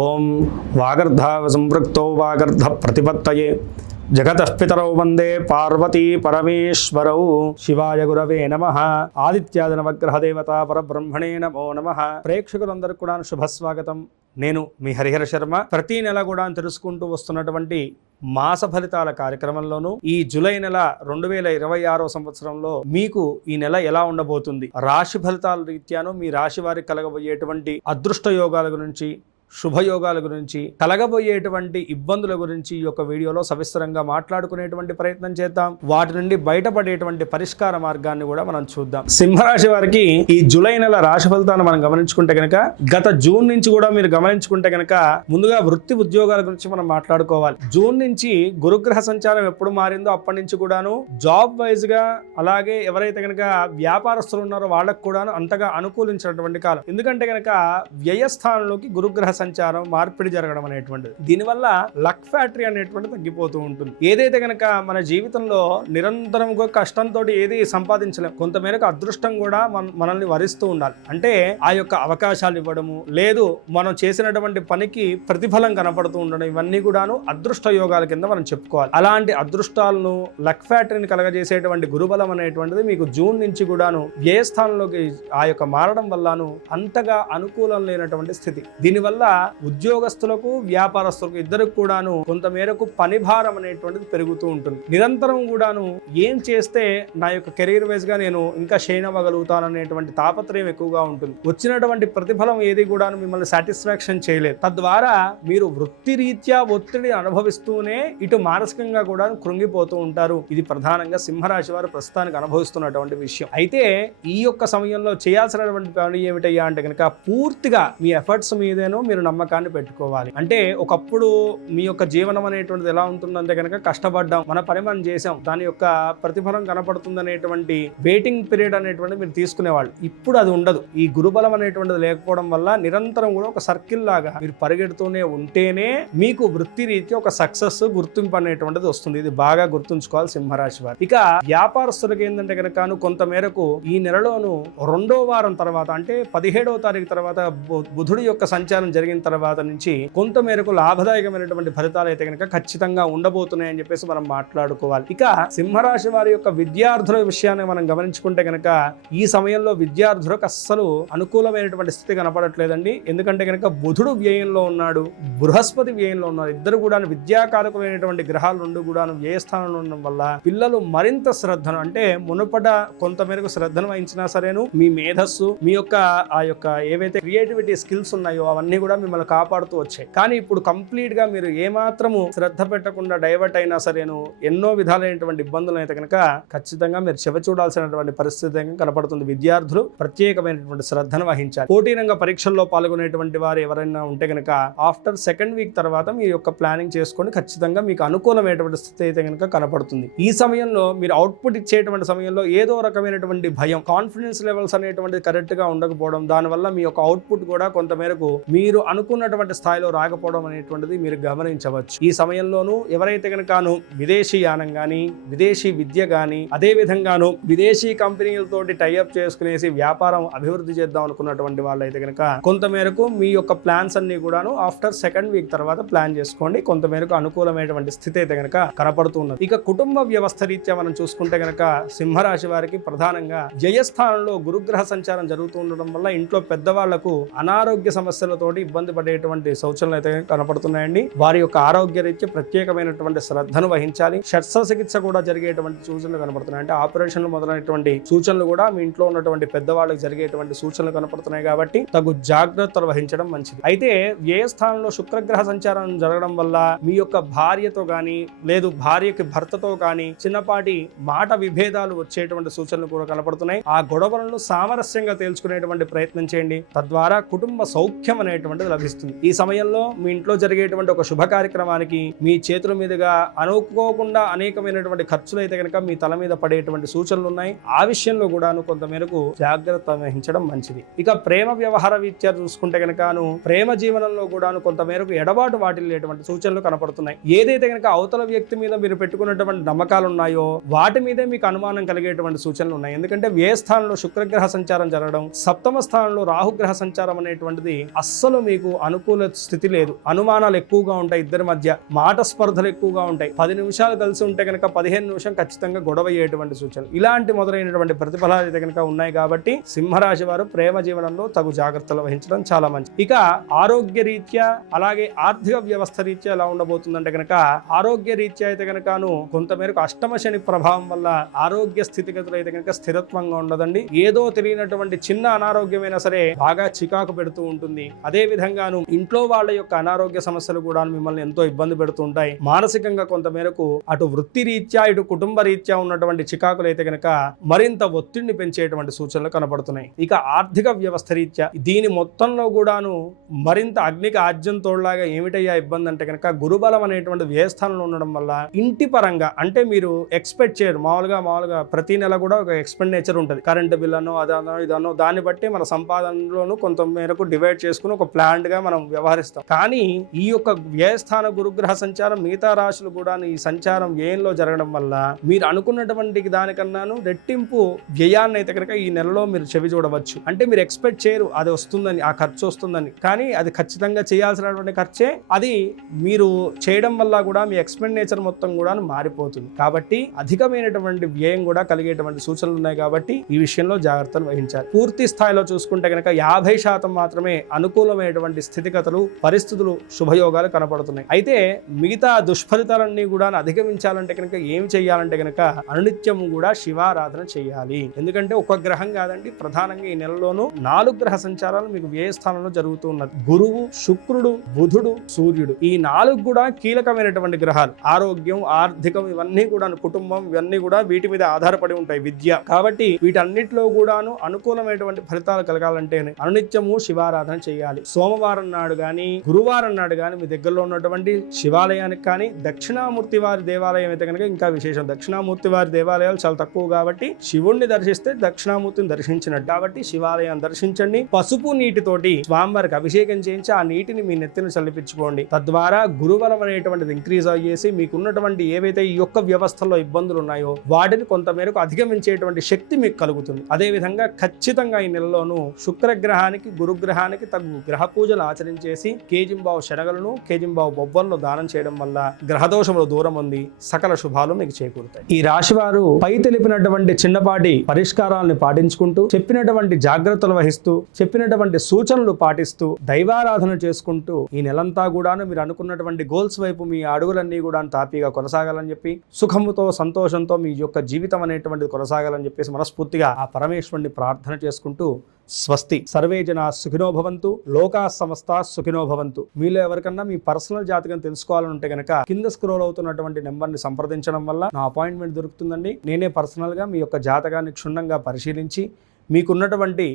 ఓం వాగర్ధావ సంపృక్తో వాగర్ధ ప్రతిపత్తయే జగతః పితరౌ వందే పార్వతీ పరమేశ్వరౌ. శివాయ గురవే నమః. ఆదిత్యాది నవగ్రహ దేవత పరబ్రహ్మణే నమో నమః. ప్రేక్షకులందరికీ కూడా శుభస్వాగతం. నేను మీ హరిహర శర్మ. ప్రతి నెల కూడా తెలుసుకుంటూ వస్తున్నటువంటి మాస ఫలితాల కార్యక్రమంలోనూ ఈ జూలై నెల 2026 సంవత్సరంలో మీకు ఈ నెల ఎలా ఉండబోతుంది, రాశి ఫలితాల రీత్యాను మీ రాశి వారికి కలగబోయేటువంటి అదృష్ట యోగాల గురించి, శుభయోగాల గురించి, కలగబోయేటువంటి ఇబ్బందుల గురించి ఈ యొక్క వీడియోలో సవిస్తరంగా మాట్లాడుకునేటువంటి ప్రయత్నం చేద్దాం. వాటి నుండి బయటపడేటువంటి పరిష్కార మార్గాన్ని కూడా మనం చూద్దాం. సింహరాశి వారికి ఈ జూలై నెల రాశి ఫలితాన్ని మనం గమనించుకుంటే కనుక, గత జూన్ నుంచి కూడా మీరు గమనించుకుంటే కనుక ముందుగా వృత్తి ఉద్యోగాల గురించి మనం మాట్లాడుకోవాలి. జూన్ నుంచి గురుగ్రహ సంచారం ఎప్పుడు మారిందో అప్పటి నుంచి కూడాను జాబ్ వైజ్ గా, అలాగే ఎవరైతే కనుక వ్యాపారస్తులు ఉన్నారో వాళ్ళకు కూడాను అంతగా అనుకూలించినటువంటి కాలం. ఎందుకంటే కనుక వ్యయస్థానంలోకి గురుగ్రహ సంచారం మార్పిడి జరగడం అనేటువంటిది, దీనివల్ల లక్ ఫ్యాక్టరీ అనేటువంటి తగ్గిపోతూ ఉంటుంది. ఏదైతే కనుక మన జీవితంలో నిరంతరం కష్టంతో ఏది సంపాదించలేం, కొంతమేరకు అదృష్టం కూడా మనల్ని వరిస్తూ ఉండాలి. అంటే ఆ యొక్క అవకాశాలు ఇవ్వడము, లేదు మనం చేసినటువంటి పనికి ప్రతిఫలం కనపడుతూ ఉండడం, ఇవన్నీ కూడాను అదృష్ట యోగాల కింద మనం చెప్పుకోవాలి. అలాంటి అదృష్టాలను, లక్ ఫ్యాక్టరీని కలగజేసేటువంటి గురుబలం అనేటువంటిది మీకు జూన్ నుంచి కూడాను వ్యయస్థానంలోకి ఆ యొక్క మారడం వల్లను అంతగా అనుకూలం లేనటువంటి స్థితి. దీనివల్ల ఉద్యోగస్తులకు, వ్యాపారస్తులకు ఇద్దరికి కూడాను కొంతమేరకు పని భారం అనేటువంటిది పెరుగుతూ ఉంటుంది. నిరంతరం కూడాను ఏం చేస్తే నా యొక్క కెరీర్ వైజ్ గా నేను ఇంకా షైన్ అవ్వగలుగుతాననేటువంటి తాపత్రయం ఎక్కువగా ఉంటుంది. వచ్చినటువంటి ప్రతిఫలం ఏది కూడాను మిమ్మల్ని సాటిస్ఫాక్షన్ చేయలేదు. తద్వారా మీరు వృత్తి రీత్యా ఒత్తిడి అనుభవిస్తూనే ఇటు మానసికంగా కూడా కృంగిపోతూ ఉంటారు. ఇది ప్రధానంగా సింహరాశి వారు ప్రస్తుతానికి అనుభవిస్తున్నటువంటి విషయం. అయితే ఈ యొక్క సమయంలో చేయాల్సినటువంటి పని ఏమిటయ్యా అంటే కనుక, పూర్తిగా మీ ఎఫర్ట్స్ మీదేనో మీరు నమ్మకాన్ని పెట్టుకోవాలి. అంటే ఒకప్పుడు మీ యొక్క జీవనం అనేటువంటిది ఎలా ఉంటుందంటే కనుక, కష్టపడ్డాం, మన పని మనం చేసాం, దాని యొక్క ప్రతిఫలం కనపడుతుంది అనేటువంటి వెయిటింగ్ పీరియడ్ అనేటువంటి మీరు తీసుకునేవాళ్ళు. ఇప్పుడు అది ఉండదు. ఈ గురుబలం అనేటువంటిది లేకపోవడం వల్ల నిరంతరం కూడా ఒక సర్కిల్ లాగా మీరు పరిగెడుతూనే ఉంటేనే మీకు వృత్తి రీత్యా ఒక సక్సెస్, గుర్తింపు అనేటువంటిది వస్తుంది. ఇది బాగా గుర్తుంచుకోవాలి సింహరాశి వారు. ఇక వ్యాపారస్తులకు ఏంటంటే కనుక కొంత మేరకు ఈ నెలలోను 2వ వారం తర్వాత, అంటే 17వ తారీఖు తర్వాత బుధుడి యొక్క సంచారం జరిగిన తర్వాత నుంచి కొంత మేరకు లాభదాయకమైనటువంటి ఫలితాలు అయితే కనుక ఖచ్చితంగా ఉండబోతున్నాయని చెప్పేసి మనం మాట్లాడుకోవాలి. ఇక సింహరాశి వారి యొక్క విద్యార్థుల విషయాన్ని మనం గమనించుకుంటే కనుక, ఈ సమయంలో విద్యార్థులకు అస్సలు అనుకూలమైనటువంటి స్థితి కనపడట్లేదండి. ఎందుకంటే కనుక బుధుడు వ్యయంలో ఉన్నాడు, బృహస్పతి వ్యయంలో ఉన్నారు. ఇద్దరు కూడా విద్యాకారకులైనటువంటి గ్రహాలు రెండు కూడా వ్యయస్థానంలో ఉండడం వల్ల పిల్లలు మరింత శ్రద్ధను, అంటే మునుపట కొంత మేరకు శ్రద్ధను వహించినా సరేను మీ మేధస్సు, మీ యొక్క ఆ యొక్క ఏవైతే క్రియేటివిటీ స్కిల్స్ ఉన్నాయో అవన్నీ కూడా మిమ్మల్ని కాపాడుతూ వచ్చాయి. కానీ ఇప్పుడు కంప్లీట్ గా మీరు ఏమాత్రము శ్రద్ధ పెట్టకుండా డైవర్ట్ అయినా సరేను ఎన్నో విధాలైనటువంటి ఇబ్బందులు అయితే కనుక ఖచ్చితంగా మీరు చెవి చూడాల్సినటువంటి పరిస్థితి కనపడుతుంది. విద్యార్థులు ప్రత్యేకమైనటువంటి శ్రద్ధను వహించాలి. పోటీరంగ పరీక్షల్లో పాల్గొనేటువంటి వారు ఎవరైనా ఉంటే కనుక ఆఫ్టర్ 2nd వీక్ తర్వాత మీ యొక్క ప్లానింగ్ చేసుకొని ఖచ్చితంగా మీకు అనుకూలమైనటువంటి స్థితి అయితే కనుక కనపడుతుంది. ఈ సమయంలో మీరు అవుట్పుట్ ఇచ్చేటువంటి సమయంలో ఏదో రకమైనటువంటి భయం, కాన్ఫిడెన్స్ లెవెల్స్ అనేటువంటిది కరెక్ట్ గా ఉండకపోవడం, దానివల్ల మీ యొక్క అవుట్పుట్ కూడా కొంత మేరకు మీరు అనుకున్నటువంటి స్థాయిలో రాకపోవడం అనేటువంటిది మీరు గమనించవచ్చు. ఈ సమయంలోనూ ఎవరైతే కనుకను విదేశీ యానం గానీ, విదేశీ విద్య గానీ, అదే విధంగాను విదేశీ కంపెనీలతోటి టైఅప్ చేసుకునేసి వ్యాపారం అభివృద్ధి చేద్దాం అనుకున్నటువంటి వాళ్ళు అయితే కనుక కొంత మేరకు మీ యొక్క ప్లాన్స్ అన్ని కూడాను ఆఫ్టర్ 2nd వీక్ తర్వాత ప్లాన్ చేసుకోండి. కొంత మేరకు అనుకూలమైనటువంటి స్థితి అయితే కనుక కనపడుతున్నది. ఇక కుటుంబ వ్యవస్థ రీత్యా మనం చూసుకుంటే కనుక సింహరాశి వారికి ప్రధానంగా జయస్థానంలో గురుగ్రహ సంచారం జరుగుతూ ఉండడం వల్ల ఇంట్లో పెద్దవాళ్లకు అనారోగ్య సమస్యలతోటి ఇబ్బంది పడేటువంటి సూచనలు అయితే కనపడుతున్నాయండి. వారి యొక్క ఆరోగ్య రీత్యా ప్రత్యేకమైనటువంటి శ్రద్ధను వహించాలి. శస్త్రచికిత్స కూడా జరిగేటువంటి సూచనలు కనపడుతున్నాయి. అంటే ఆపరేషన్లు మొదలైనటువంటి సూచనలు కూడా మీ ఇంట్లో ఉన్నటువంటి పెద్దవాళ్ళకి జరిగేటువంటి సూచనలు కనపడుతున్నాయి. కాబట్టి తగు జాగ్రత్తలు వహించడం మంచిది. అయితే వ్యయస్థానంలో శుక్రగ్రహ సంచారం జరగడం వల్ల మీ యొక్క భార్యతో గాని, లేదు భార్యకి భర్తతో కానీ చిన్నపాటి మాట విభేదాలు వచ్చేటువంటి సూచనలు కూడా కనపడుతున్నాయి. ఆ గొడవలను సామరస్యంగా తేల్చుకునేటువంటి ప్రయత్నం చేయండి. తద్వారా కుటుంబ సౌఖ్యం అనేటువంటిది లభిస్తుంది. ఈ సమయంలో మీ ఇంట్లో జరిగేటువంటి ఒక శుభ కార్యక్రమానికి మీ చేతుల మీదుగా అనుకోకుండా అనేకమైనటువంటి ఖర్చులు అయితే కనుక మీ తల మీద పడేటువంటి సూచనలు ఉన్నాయి. ఆ విషయంలో కూడా కొంత మేరకు జాగ్రత్త వహించడం మంచిది. ఇక ప్రేమ వ్యవహార రీత్యా చూసుకుంటే కనుకను ప్రేమ జీవనంలో కూడా కొంత మేరకు ఎడబాటు వాటిల్లేటువంటి సూచనలు కనపడుతున్నాయి. ఏదైతే కనుక అవతల వ్యక్తి మీద మీరు పెట్టుకున్నటువంటి నమ్మకాలు ఉన్నాయో వాటి మీదే మీకు అనుమానం కలిగేటువంటి సూచనలు ఉన్నాయి. ఎందుకంటే వ్యయ స్థానంలో శుక్రగ్రహ సంచారం జరగడం, 7వ స్థానంలో రాహుగ్రహ సంచారం అనేటువంటిది అస్సలు మీకు అనుకూల స్థితి లేదు, అనుమానాలు ఎక్కువగా ఉంటాయి, ఇద్దరి మధ్య మాట స్పర్ధలు ఎక్కువగా ఉంటాయి, 10 నిమిషాలు కలిసి ఉంటే కనుక 15 నిమిషం ఖచ్చితంగా గొడవ అయ్యేటువంటి సూచనలు, ఇలాంటి మొదలైనటువంటి ప్రతిఫలాలు అయితే కనుక ఉన్నాయి. కాబట్టి సింహరాశి వారు ప్రేమ జీవనంలో తగు జాగ్రత్తలు వహించడం చాలా మంచిది. ఇక ఆరోగ్య రీత్యా అలాగే ఆర్థిక వ్యవస్థ రీత్యా ఎలా ఉండబోతుందంటే కనుక ఆరోగ్య రీత్యా అయితే కనుకను కొంతమేరకు అష్టమ శని ప్రభావం వల్ల ఆరోగ్య స్థితిగతులు అయితే కనుక స్థిరత్వంగా ఉండదండి. ఏదో తెలియనటువంటి చిన్న అనారోగ్యమైనా సరే బాగా చికాకు పెడుతూ ఉంటుంది. అదే విధంగాను ఇంట్లో వాళ్ళ యొక్క అనారోగ్య సమస్యలు కూడా మిమ్మల్ని ఎంతో ఇబ్బంది పెడుతూ ఉంటాయి. మానసికంగా కొంతమేరకు అటు వృత్తి రీత్యా ఇటు కుటుంబ రీత్యా ఉన్నటువంటి చికాకులు అయితే కనుక మరింత ఒత్తిడిని పెంచేటువంటి సూచనలు కనబడుతున్నాయి. ఇక ఆర్థిక వ్యవస్థ రీత్యా దీని మొత్తంలో కూడాను మరింత అగ్నికి ఆజ్యం తోడులాగా ఏమిటయ్యా ఇబ్బంది అంటే కనుక గురుబలం అనేటువంటి వ్యయస్థానంలో ఉండడం వల్ల ఇంటి పరంగా అంటే మీరు ఎక్స్పెక్ట్ చేయరు. మామూలుగా ప్రతి నెల కూడా ఒక ఎక్స్పెండిచర్ ఉంటుంది. కరెంట్ బిల్ అనో అదనో ఇదనో దాన్ని బట్టి మన సంపాదనలోనూ కొంత మేరకు డివైడ్ చేసుకుని ఒక ప్లాన్డ్ గా మనం వ్యవహరిస్తాం. కానీ ఈ యొక్క వ్యయస్థాన గురుగ్రహ సంచారం మిగతా రాశులు కూడా ఈ సంచారం వ్యయంలో జరగడం వల్ల మీరు అనుకున్నటువంటి దానికన్నాను రెట్టింపు వ్యయాన్ని అయితే కనుక ఈ నెలలో మీరు చెవి చూడవచ్చు. అంటే మీరు ఎక్స్పెక్ట్ చేయరు అది వస్తుందని, ఆ ఖర్చు వస్తుందని, కానీ అది ఖచ్చితంగా చేయాల్సినటువంటి ఖర్చే. అది మీరు చేయడం వల్ల కూడా మీ ఎక్స్పెండిచర్ మొత్తం కూడా మారిపోతుంది. కాబట్టి అధికమైనటువంటి వ్యయం కూడా కలిగేటువంటి సూచనలు ఉన్నాయి. కాబట్టి ఈ విషయంలో జాగ్రత్తలు వహించాలి. పూర్తి స్థాయిలో చూసుకుంటే కనుక 50% మాత్రమే అనుకూలమైనటువంటి స్థితిగతులు, పరిస్థితులు, శుభయోగాలు కనపడుతున్నాయి. అయితే మిగతా దుష్ఫలితాలన్నీ కూడా అధిగమించాలంటే కనుక ఏం చేయాలంటే కనుక అనునిత్యము కూడా శివారాధన చేయాలి. ఎందుకంటే ఒక గ్రహం కాదండి, ప్రధానంగా ఈ నెలలోనూ 4 గ్రహ సంచారాలు మీకు వ్యయస్థానంలో జరుగుతూ ఉన్నది. గురువు, శుక్రుడు, బుధుడు, సూర్యుడు, ఈ 4 కూడా కీలకమైనటువంటి గ్రహాలు. ఆరోగ్యం, ఆర్థికం ఇవన్నీ కూడా, కుటుంబం ఇవన్నీ కూడా వీటి మీద ఆధారపడి ఉంటాయి. విద్య. కాబట్టి వీటన్నిటిలో కూడాను అనుకూలమైనటువంటి ఫలితాలు కలగాలంటే అనునిత్యము శివారాధన చేయాలి. సోమవారం నాడు గాని గురువారం నాడు గాని మీ దగ్గరలో ఉన్నటువంటి శివాలయానికి కానీ, దక్షిణామూర్తి వారి దేవాలయం అయితే కనుక ఇంకా విశేషం. దక్షిణామూర్తి వారి దేవాలయాలు చాలా తక్కువ కాబట్టి శివుణ్ణి దర్శిస్తే దక్షిణామూర్తిని దర్శించినట్టు. కాబట్టి శివాలయాన్ని దర్శించండి. పసుపు నీటితోటి స్వామివారికి అభిషేకం చేయించి ఆ నీటిని మీ నెత్తిని చల్లిపించుకోండి. తద్వారా గురుబలం అనేటువంటిది ఇంక్రీజ్ అయ్యేసి మీకున్నటువంటి ఏవైతే ఈ యొక్క వ్యవస్థలో ఇబ్బందులు ఉన్నాయో వాటిని కొంతమేరకు అధిగమించేటువంటి శక్తి మీకు కలుగుతుంది. అదే విధంగా ఖచ్చితంగా ఈ నెలలోనూ శుక్రగ్రహానికి, గురుగ్రహానికి తగు గ్రహ పూజలు ఆచరించేసి కేజింబావు శనగలను, కేజింబావు బొబ్బలను దానం చేయడం వల్ల గ్రహదోషములు దూరం ఉంది, సకల శుభాలు మీకు చేకూరుతాయి. ఈ రాశి వారు పై తెలిపినటువంటి చిన్నపాటి పరిష్కారాలను పాటించుకుంటూ, చెప్పినటువంటి జాగ్రత్తలు వహిస్తూ, చెప్పినటువంటి సూచనలు పాటిస్తూ, దైవారాధన చేసుకుంటూ ఈ నెలంతా కూడాను మీరు అనుకున్నటువంటి గోల్స్ వైపు మీ అడుగులన్నీ కూడా తాపీగా కొనసాగాలని చెప్పి, సుఖముతో సంతోషంతో మీ యొక్క జీవితం అనేటువంటిది కొనసాగాలని చెప్పేసి మనస్ఫూర్తిగా ఆ పరమేశ్వరుని ప్రార్థన చేసుకుంటూ స్వస్తి. సర్వే జనా సుఖినో భవంతు, లోకా సమస్తా సుఖినో భవంతు. మీలో ఎవరికన్నా మీ పర్సనల్ జాతకం తెలుసుకోవాలంటే కనుక కింద స్క్రోల్ అవుతున్నటువంటి నెంబర్ని సంప్రదించడం వల్ల నా అపాయింట్మెంట్ దొరుకుతుందండి. నేనే పర్సనల్గా మీ యొక్క జాతకాన్ని క్షుణ్ణంగా పరిశీలించి మీకున్నటువంటి